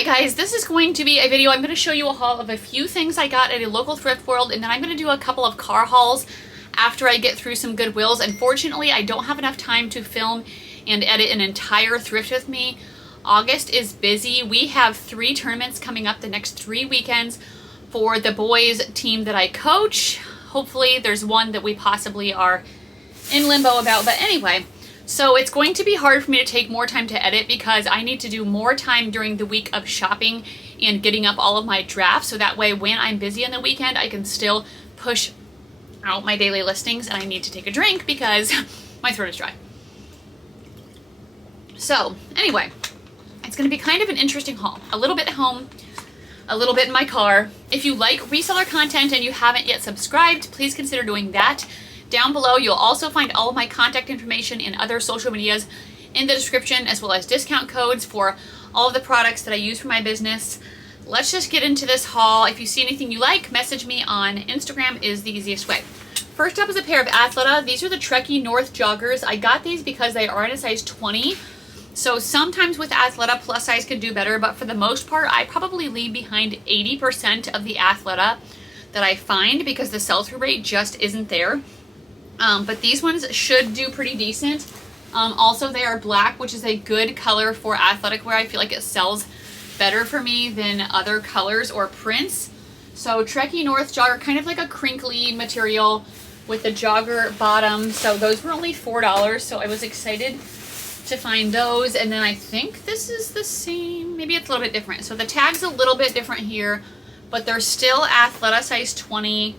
Alright guys, this is going to be a video. I'm going to show you a haul of a few things I got at a local thrift world, and then I'm going to do a couple of car hauls after I get through some Goodwills. Unfortunately, I don't have enough time to film and edit an entire thrift with me. August is busy. We have 3 tournaments coming up the next 3 weekends for the boys team that I coach. Hopefully there's one that we possibly are in limbo about, but anyway. So it's going to be hard for me to take more time to edit because I need to do more time during the week of shopping and getting up all of my drafts, so that way when I'm busy on the weekend I can still push out my daily listings. And I need to take a drink because my throat is dry. So anyway, it's going to be kind of an interesting haul. A little bit at home, a little bit in my car. If you like reseller content and you haven't yet subscribed, please consider doing that. Down below, you'll also find all of my contact information and other social medias in the description, as well as discount codes for all of the products that I use for my business. Let's just get into this haul. If you see anything you like, message me on Instagram is the easiest way. First up is a pair of Athleta. These are the Trekkie North joggers. I got these because they are in a size 20. So sometimes with Athleta, plus size can do better, but for the most part, I probably leave behind 80% of the Athleta that I find because the sell-through rate just isn't there. But these ones should do pretty decent. Also, they are black, which is a good color for athletic wear. I feel like it sells better for me than other colors or prints. So Trekkie North jogger, kind of like a crinkly material with the jogger bottom. So those were only $4, so I was excited to find those. And then I think this is the same, maybe it's a little bit different. So the tag's a little bit different here, but they're still Athleta size 20.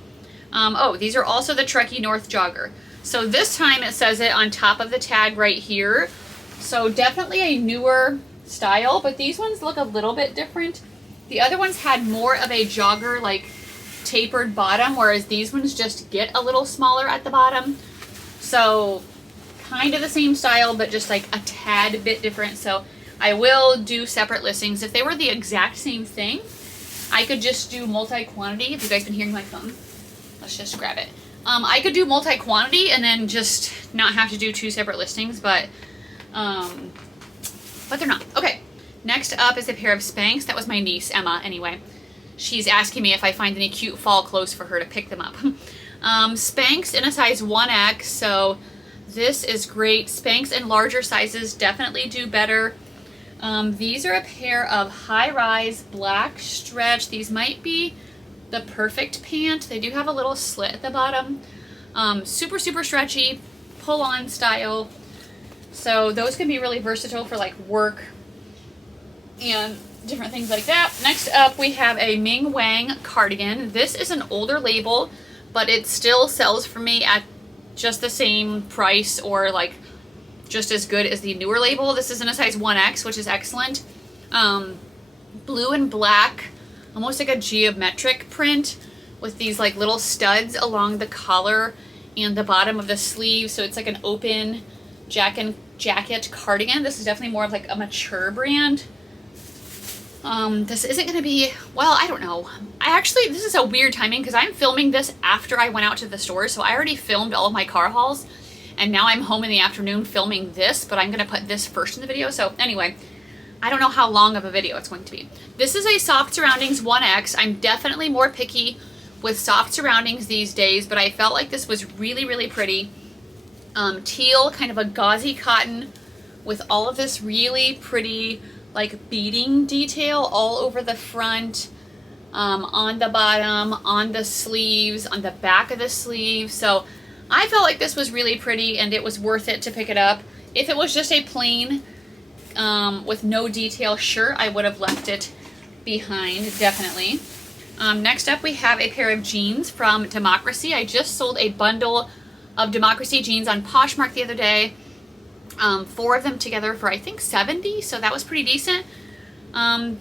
Oh, these are also the Trekkie North jogger. So this time it says it on top of the tag right here. So definitely a newer style, but these ones look a little bit different. The other ones had more of a jogger, like tapered bottom, whereas these ones just get a little smaller at the bottom. So kind of the same style, but just like a tad bit different. So I will do separate listings. If they were the exact same thing, I could just do multi-quantity. Have you guys been hearing my phone? Let's just grab it. I could do multi-quantity and then just not have to do 2 separate listings, but they're not. Okay, next up is a pair of Spanx. That was my niece, Emma, anyway. She's asking me if I find any cute fall clothes for her to pick them up. Spanx in a size 1X, so this is great. Spanx in larger sizes definitely do better. These are a pair of high-rise black stretch. These might be the perfect pant. They do have a little slit at the bottom. Super stretchy, pull-on style. So those can be really versatile for like work and different things like that. Next up, we have a Ming Wang cardigan. This is an older label, but it still sells for me at just the same price or like just as good as the newer label. This is in a size 1X, which is excellent. Blue and black, almost like a geometric print with these like little studs along the collar and the bottom of the sleeve. So it's like an open jacket cardigan. This is definitely more of like a mature brand. This isn't going to be, well, I don't know. This is a weird timing because I'm filming this after I went out to the store. So I already filmed all of my car hauls and now I'm home in the afternoon filming this, but I'm going to put this first in the video. So anyway, I don't know how long of a video it's going to be. This is a Soft Surroundings 1X. I'm definitely more picky with soft surroundings these days, but I felt like this was really pretty. Teal, kind of a gauzy cotton with all of this really pretty like beading detail all over the front, on the bottom, on the sleeves, on the back of the sleeve. So I felt like this was really pretty and it was worth it to pick it up. If it was just a plain with no detail shirt, I would have left it behind, definitely. Next up, we have a pair of jeans from Democracy. I just sold a bundle of Democracy jeans on Poshmark the other day. 4 of them together for I think $70, so that was pretty decent.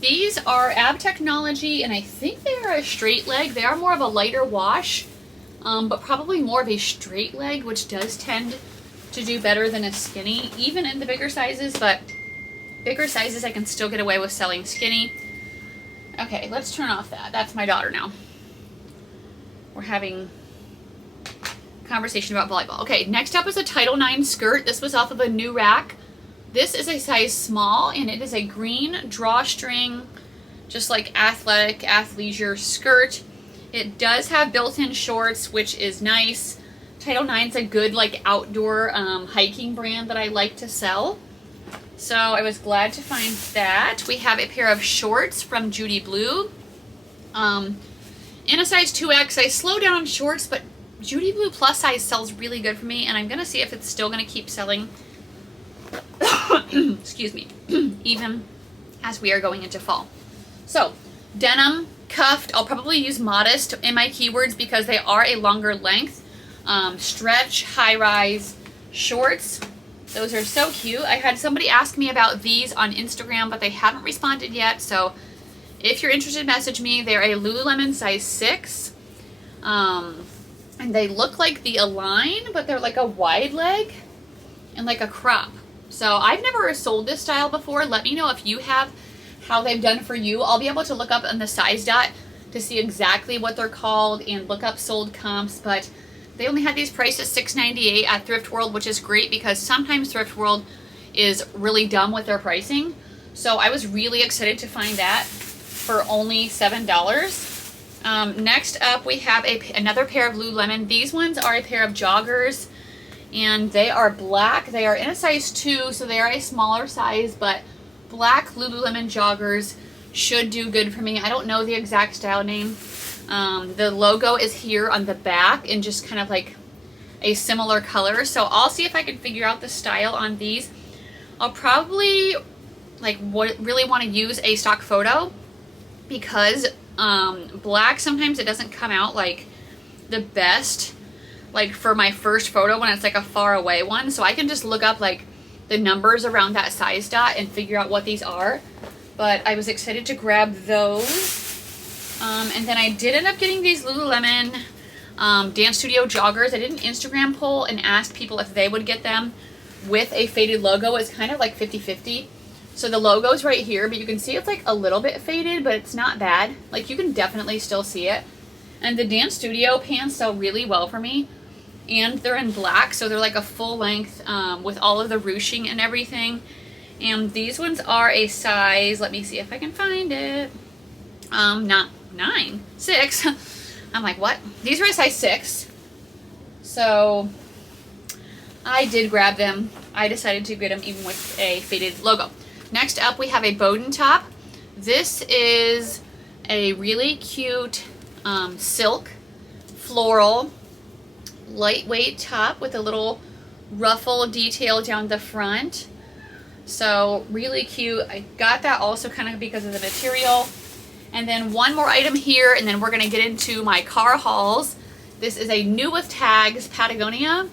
These are Ab Technology, and I think they are a straight leg. They are more of a lighter wash, but probably more of a straight leg, which does tend to do better than a skinny, even in the bigger sizes, but bigger sizes I can still get away with selling skinny. Okay, let's turn off that. That's my daughter now. We're having conversation about volleyball. Okay, next up is a Title IX skirt. This was off of a new rack. This is a size small, and it is a green drawstring just like athletic, athleisure skirt. It does have built-in shorts, which is nice. Title IX's a good like outdoor hiking brand that I like to sell. So I was glad to find that. We have a pair of shorts from Judy Blue. In a size 2X, I slow down on shorts, but Judy Blue plus size sells really good for me, and I'm going to see if it's still going to keep selling, excuse me, even as we are going into fall. So, denim, cuffed, I'll probably use modest in my keywords because they are a longer length. Stretch, high-rise, shorts. Those are so cute. I had somebody ask me about these on Instagram, but they haven't responded yet, so if you're interested, message me. They're a Lululemon size 6. And they look like the Align, but they're like a wide leg and like a crop. So I've never sold this style before. Let me know if you have, how they've done for you. I'll be able to look up on the size dot to see exactly what they're called and look up sold comps, but they only had these priced at $6.98 at Thrift World, which is great because sometimes Thrift World is really dumb with their pricing. So I was really excited to find that for only $7. Next up, we have another pair of Lululemon. These ones are a pair of joggers, and they are black. They are in a size 2, so they are a smaller size, but black Lululemon joggers should do good for me. I don't know the exact style name. The logo is here on the back in just kind of like a similar color, so I'll see if I can figure out the style on these. I'll probably really want to use a stock photo because black, sometimes it doesn't come out like the best, like for my first photo when it's like a far away one. So I can just look up like the numbers around that size dot and figure out what these are. But I was excited to grab those. And then I did end up getting these Lululemon Dance Studio joggers. I did an Instagram poll and asked people if they would get them with a faded logo. It's kind of like 50-50. So the logo's right here, but you can see it's like a little bit faded, but it's not bad. Like you can definitely still see it. And the Dance Studio pants sell really well for me. And they're in black, so they're like a full length with all of the ruching and everything. And these ones are a size, let me see if I can find it. Not 9, 6. I'm like, what? These are a size 6. So I did grab them. I decided to get them even with a faded logo. Next up, we have a Bowden top. This is a really cute silk, floral, lightweight top with a little ruffle detail down the front. So really cute. I got that also kind of because of the material. And then one more item here, and then we're going to get into my car hauls. This is a New with Tags Patagonia.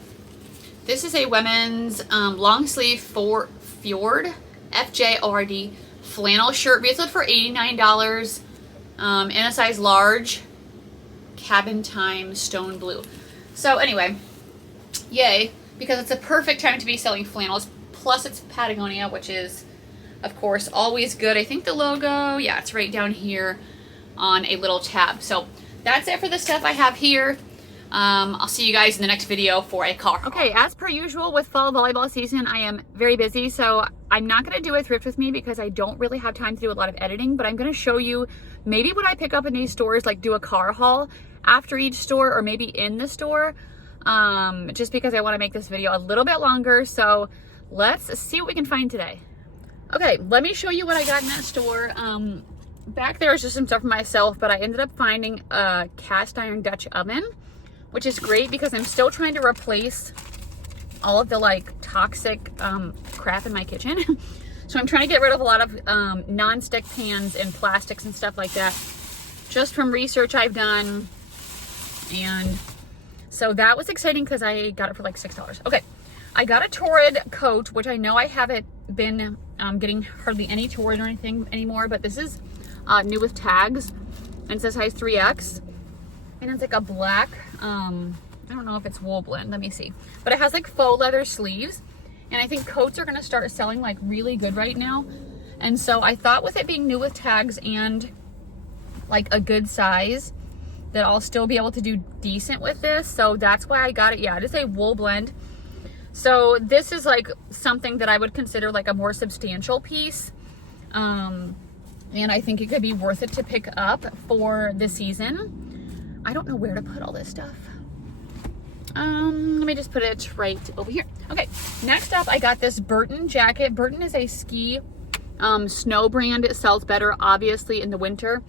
This is a women's long sleeve Fjord, F-J-O-R-D, flannel shirt, retailed for $89 in a size large, cabin time stone blue. So anyway, yay, because it's a perfect time to be selling flannels, plus it's Patagonia, which is, of course, always good. I think the logo, yeah, it's right down here on a little tab. So that's it for the stuff I have here. I'll see you guys in the next video for a car haul. Okay, as per usual with fall volleyball season, I am very busy, so I'm not going to do a thrift with me because I don't really have time to do a lot of editing, but I'm going to show you maybe what I pick up in these stores, like do a car haul after each store or maybe in the store, just because I want to make this video a little bit longer. So let's see what we can find today. Okay, let me show you what I got in that store. Back there is just some stuff for myself, but I ended up finding a cast iron Dutch oven, which is great because I'm still trying to replace all of the like toxic crap in my kitchen. So I'm trying to get rid of a lot of non-stick pans and plastics and stuff like that, just from research I've done. And so that was exciting because I got it for like $6. Okay, I got a Torrid coat, which I know I haven't been getting hardly any Torrid or anything anymore, but this is New with Tags, and it says size 3X. And it's like a black, I don't know if it's wool blend, let me see. But it has like faux leather sleeves. And I think coats are gonna start selling like really good right now. And so I thought with it being New with Tags and like a good size, that I'll still be able to do decent with this. So that's why I got it. Yeah, it is a wool blend. So this is like something that I would consider like a more substantial piece. and I think it could be worth it to pick up for the season. I don't know where to put all this stuff. Let me just put it right over here. Okay, next up, I got this Burton jacket. Burton is a ski snow brand. It sells better, obviously, in the winter.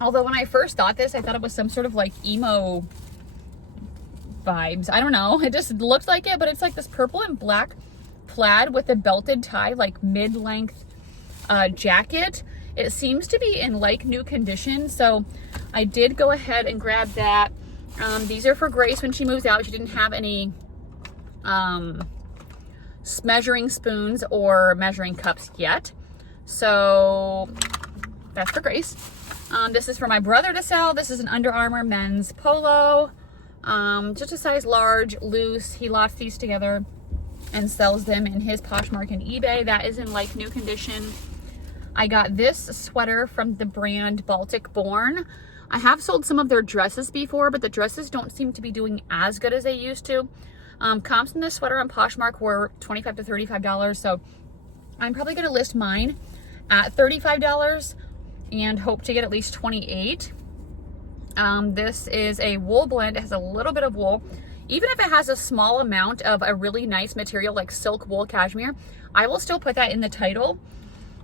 Although when I first thought this, I thought it was some sort of like emo vibes. I don't know. It just looked like it, but it's like this purple and black plaid with a belted tie, like mid-length jacket. It seems to be in like new condition, so I did go ahead and grab that. These are for Grace when she moves out. She didn't have any measuring spoons or measuring cups yet, so that's for Grace. This is for my brother to sell. This is an Under Armour men's polo, just a size large, loose. He lots these together and sells them in his Poshmark and eBay. That is in like new condition. I got this sweater from the brand Baltic Born. I have sold some of their dresses before, but the dresses don't seem to be doing as good as they used to. Comps in this sweater on Poshmark were $25 to $35, so I'm probably going to list mine at $35 and hope to get at least 28. This is a wool blend. It has a little bit of wool. Even if it has a small amount of a really nice material like silk, wool, cashmere, I will still put that in the title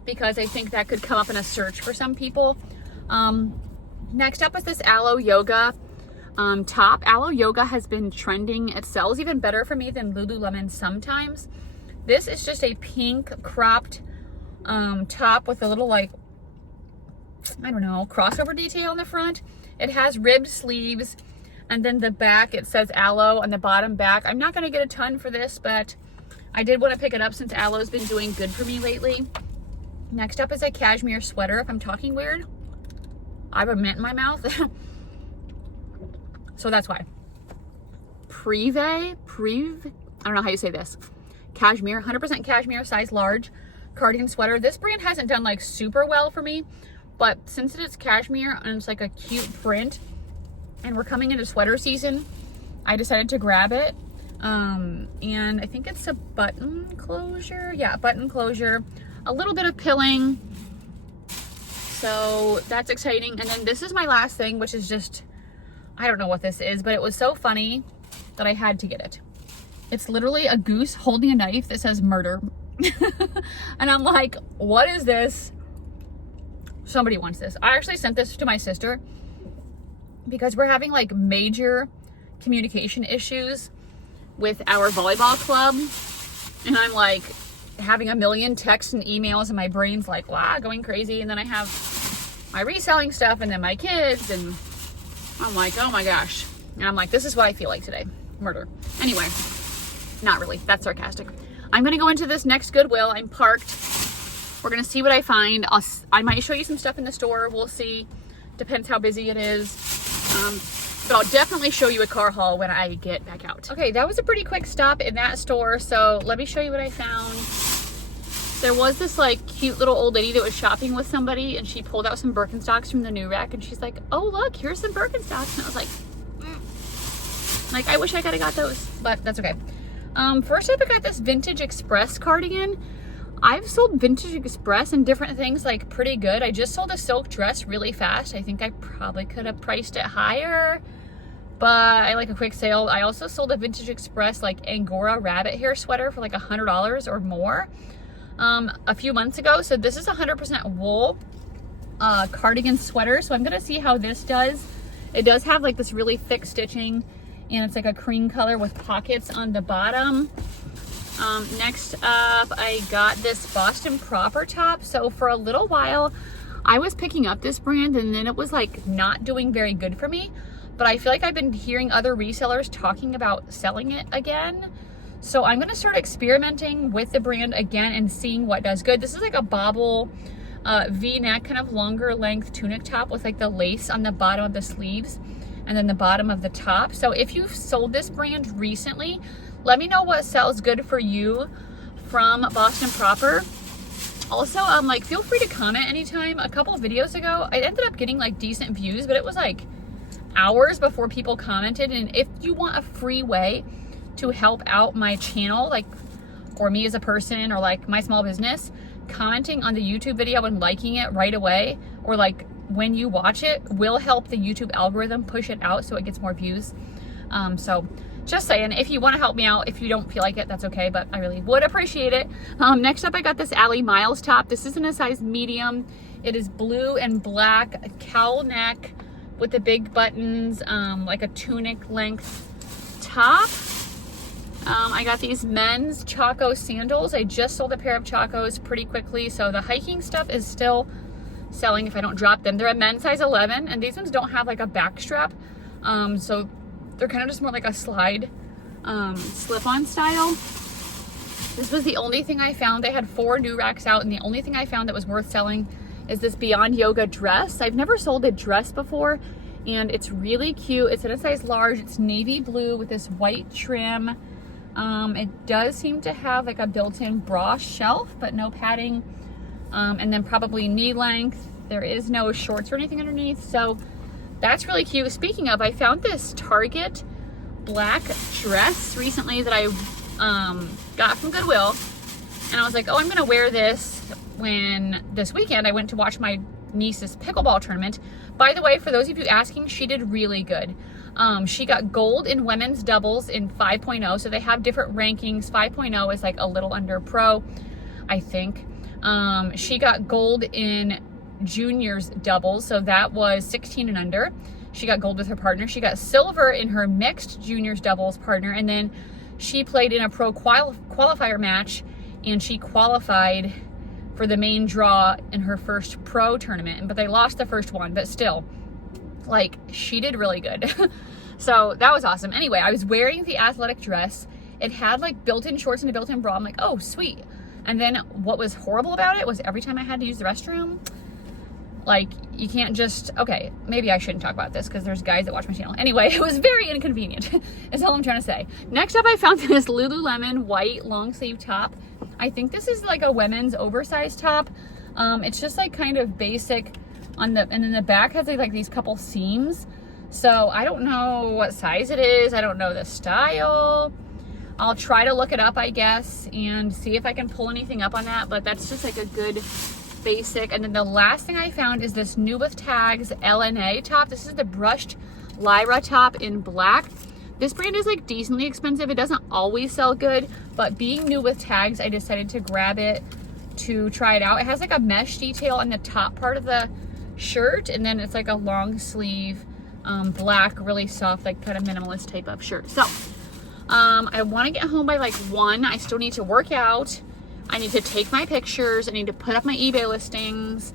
because I think that could come up in a search for some people. Next up is this Aloe Yoga top. Aloe Yoga has been trending. It sells even better for me than Lululemon sometimes. This is just a pink cropped top with a little like, I don't know, crossover detail on the front. It has ribbed sleeves, and then the back, it says Aloe on the bottom back. I'm not going to get a ton for this, but I did want to pick it up since Aloe's been doing good for me lately. Next up is a cashmere sweater. If I'm talking weird, I have a mint in my mouth. So that's why. Prive, I don't know how you say this. Cashmere, 100% cashmere, size large, cardigan sweater. This brand hasn't done like super well for me, but since it is cashmere and it's like a cute print and we're coming into sweater season, I decided to grab it. And I think it's a button closure. Yeah, button closure. A little bit of pilling. So that's exciting. And then this is my last thing, which is just, I don't know what this is, but it was so funny that I had to get it. It's literally a goose holding a knife that says murder. And I'm like, what is this? Somebody wants this. I actually sent this to my sister because we're having like major communication issues with our volleyball club. And I'm like having a million texts and emails and my brain's like, wow, going crazy. And then I have my reselling stuff and then my kids and I'm like, oh my gosh. And I'm like, this is what I feel like today. Murder. Anyway, not really. That's sarcastic. I'm going to go into this next Goodwill. I'm parked. We're going to see what I find. I might show you some stuff in the store. We'll see. Depends how busy it is. But I'll definitely show you a car haul when I get back out. Okay, that was a pretty quick stop in that store. So let me show you what I found. There was this like cute little old lady that was shopping with somebody and she pulled out some Birkenstocks from the new rack and she's like, oh look, here's some Birkenstocks. And I was like, I wish I could have got those, but that's okay. First up, I got this Vintage Express cardigan. I've sold Vintage Express and different things like pretty good. I just sold a silk dress really fast. I think I probably could have priced it higher, but I like a quick sale. I also sold a Vintage Express like Angora rabbit hair sweater for like $100 or more a few months ago. So this is 100% wool cardigan sweater. So I'm gonna see how this does. It does have like this really thick stitching and it's like a cream color with pockets on the bottom. Next up, I got this Boston Proper top. So for a little while, I was picking up this brand and then it was like not doing very good for me. But I feel like I've been hearing other resellers talking about selling it again. So I'm gonna start experimenting with the brand again and seeing what does good. This is like a bobble V-neck, kind of longer length tunic top with like the lace on the bottom of the sleeves and then the bottom of the top. So if you've sold this brand recently, let me know what sells good for you from Boston Proper. Also, like feel free to comment anytime. A couple of videos ago, I ended up getting like decent views, but it was like hours before people commented. And if you want a free way to help out my channel, like, or me as a person or like my small business, commenting on the YouTube video and liking it right away, or like when you watch it, will help the YouTube algorithm push it out so it gets more views. So just saying, if you want to help me out, if you don't feel like it, that's okay, but I really would appreciate it. Next up, I got this Allie Miles top. This is in a size medium. It is blue and black, a cowl neck with the big buttons, like a tunic length top. I got these men's Chaco sandals. I just sold a pair of Chacos pretty quickly, so the hiking stuff is still selling if I don't drop them. They're a men's size 11, and these ones don't have like a back strap, so they're kind of just more like a slide, slip-on style. This was the only thing I found. They had 4 new racks out, and the only thing I found that was worth selling is this Beyond Yoga dress. I've never sold a dress before, and it's really cute. It's in a size large. It's navy blue with this white trim. It does seem to have like a built-in bra shelf, but no padding. And then probably knee length. There is no shorts or anything underneath, so that's really cute. Speaking of, I found this Target black dress recently that I got from Goodwill, and I was like, oh, I'm gonna wear this when this weekend I went to watch my niece's pickleball tournament. By the way, for those of you asking, she did really good. She got gold in women's doubles in 5.0, so they have different rankings. 5.0 is like a little under pro, I think. She got gold in juniors doubles, so that was 16 and under. She got gold with her partner. She got silver in her mixed juniors doubles partner, and then she played in a pro qualifier match, and she qualified for the main draw in her first pro tournament, but they lost the first one, but still, like, she did really good. So that was awesome. Anyway, I was wearing the athletic dress. It had like built-in shorts and a built-in bra. I'm like, oh, sweet. And then what was horrible about it was every time I had to use the restroom, like, you can't just, okay, maybe I shouldn't talk about this because there's guys that watch my channel. Anyway, it was very inconvenient is all I'm trying to say. Next up, I found this Lululemon white long sleeve top. I think this is like a women's oversized top. It's just like kind of basic on the, and then the back has like these couple seams. So I don't know what size it is. I don't know the style. I'll try to look it up, I guess, and see if I can pull anything up on that, but that's just like a good basic. And then the last thing I found is this New With Tags LNA top. This is the brushed Lyra top in black. This brand is like decently expensive. It doesn't always sell good, but being new with tags, I decided to grab it to try it out. It has like a mesh detail on the top part of the shirt, and then it's like a long sleeve, black, really soft, like kind of minimalist type of shirt. So I want to get home by like 1. I still need to work out. I need to take my pictures. I need to put up my eBay listings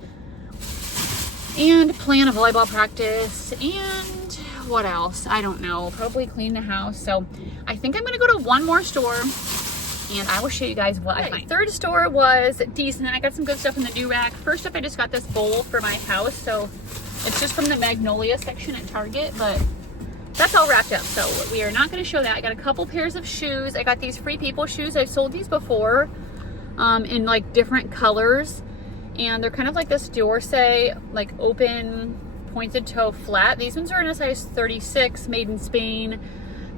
and plan a volleyball practice, and what else? I don't know. Probably clean the house. So I think I'm going to go to one more store, and I will show you guys what I find. Third store was decent. I got some good stuff in the new rack. First up, I just got this bowl for my house. So it's just from the Magnolia section at Target, but that's all wrapped up, so we are not going to show that. I got a couple pairs of shoes. I got these Free People shoes. I've sold these before in like different colors, and they're kind of like this D'Orsay, like open pointed toe flat. These ones are in a size 36, made in Spain.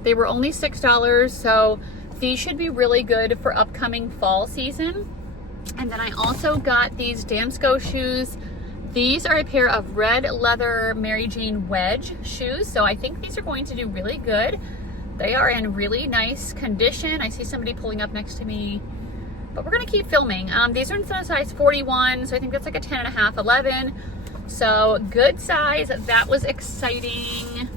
They were only $6, so these should be really good for upcoming fall season. And then I also got these Damsco shoes. These are a pair of red leather Mary Jane wedge shoes, so I think these are going to do really good. They are in really nice condition. I see somebody pulling up next to me, but we're gonna keep filming. These are in a size 41, so I think that's like a 10.5, 11. So good size. That was exciting.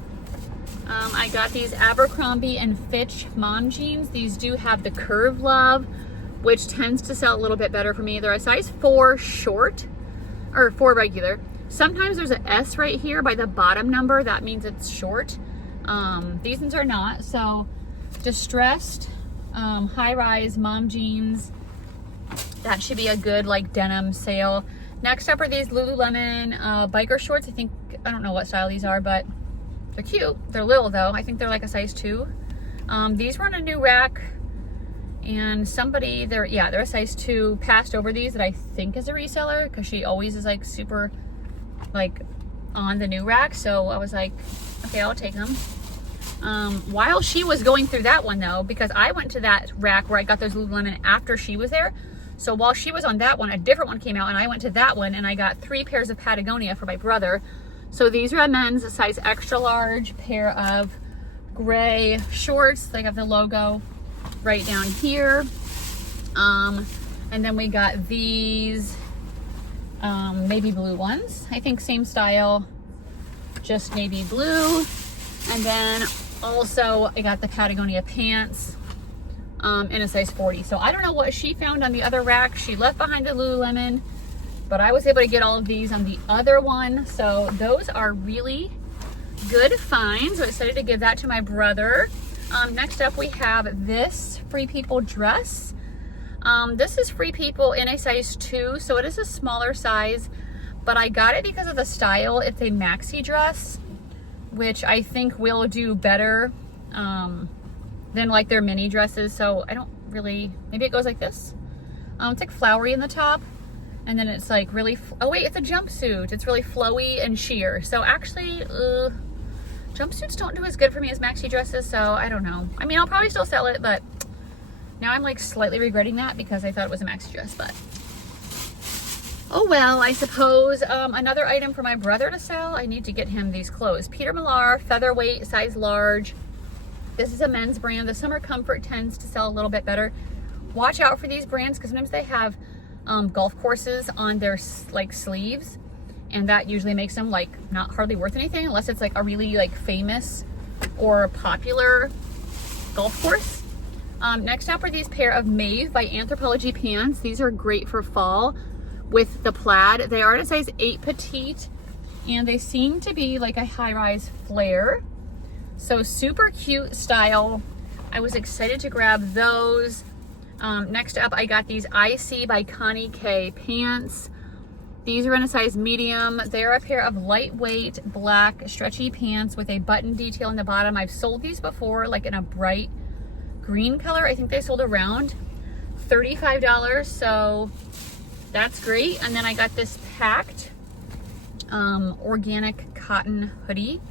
I got these Abercrombie and Fitch mom jeans. These do have the curve love, which tends to sell a little bit better for me. They're a size 4 short, or 4 regular. Sometimes there's an S right here by the bottom number. That means it's short. These ones are not. So distressed, high-rise mom jeans. That should be a good like denim sale. Next up are these Lululemon biker shorts. I don't know what style these are, but they're cute. They're little though. I think they're like a size 2. These were in a new rack, and somebody, they're a size 2, passed over these that I think is a reseller, because she always is like super like on the new rack. So I was like, okay, I'll take them. While she was going through that one though, because I went to that rack where I got those Lululemon after she was there, So while she was on that one, a different one came out, and I went to that one and I got 3 pairs of Patagonia for my brother. So these are a men's size extra large pair of gray shorts. They have the logo right down here. And then we got these navy blue ones. I think same style, just navy blue. And then also I got the Patagonia pants in a size 40. So I don't know what she found on the other rack. She left behind the Lululemon, but I was able to get all of these on the other one. So those are really good finds. So excited to give that to my brother. Next up we have this Free People dress. This is Free People in a size 2, so it is a smaller size, but I got it because of the style. It's a maxi dress, which I think will do better than like their mini dresses. So I don't really, maybe it goes like this. It's like flowery in the top, and then it's like really, oh wait, it's a jumpsuit. It's really flowy and sheer. So actually, jumpsuits don't do as good for me as maxi dresses, so I don't know. I mean, I'll probably still sell it, but now I'm like slightly regretting that because I thought it was a maxi dress, but oh well, I suppose. Another item for my brother to sell, I need to get him these clothes. Peter Millar, featherweight, size large. This is a men's brand. The Summer Comfort tends to sell a little bit better. Watch out for these brands because sometimes they have golf courses on their like sleeves, and that usually makes them like not hardly worth anything unless it's like a really like famous or popular golf course. Next up are these pair of Maeve by Anthropologie pants. These are great for fall with the plaid. They are in a size 8 petite, and they seem to be like a high-rise flare. So super cute style. I was excited to grab those. Next up, I got these IC by Connie K pants. These are in a size medium. They're a pair of lightweight black stretchy pants with a button detail in the bottom. I've sold these before, like in a bright green color. I think they sold around $35, so that's great. And then I got this packed organic cotton hoodie.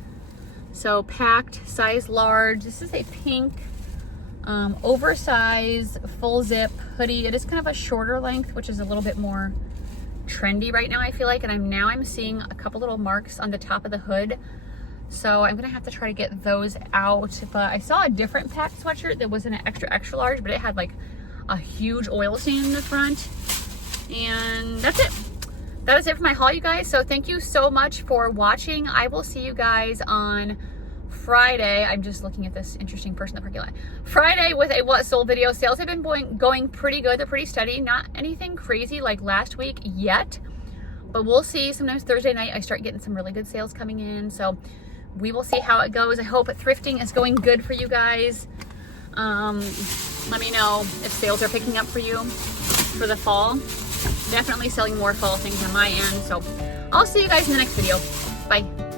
So packed, size large. This is a pink oversized full zip hoodie. It is kind of a shorter length, which is a little bit more trendy right now, I feel like. And I'm seeing a couple little marks on the top of the hood. So I'm gonna have to try to get those out. But I saw a different packed sweatshirt that was in an extra large, but it had like a huge oil stain in the front. And that's it. That is it for my haul, you guys. So thank you so much for watching. I will see you guys on Friday. I'm just looking at this interesting person in the parking lot. Friday with a what sold video. Sales have been going pretty good. They're pretty steady. Not anything crazy like last week yet, but we'll see. Sometimes Thursday night I start getting some really good sales coming in. So we will see how it goes. I hope thrifting is going good for you guys. Let me know if sales are picking up for you for the fall. Definitely selling more fall things on my end. So I'll see you guys in the next video. Bye.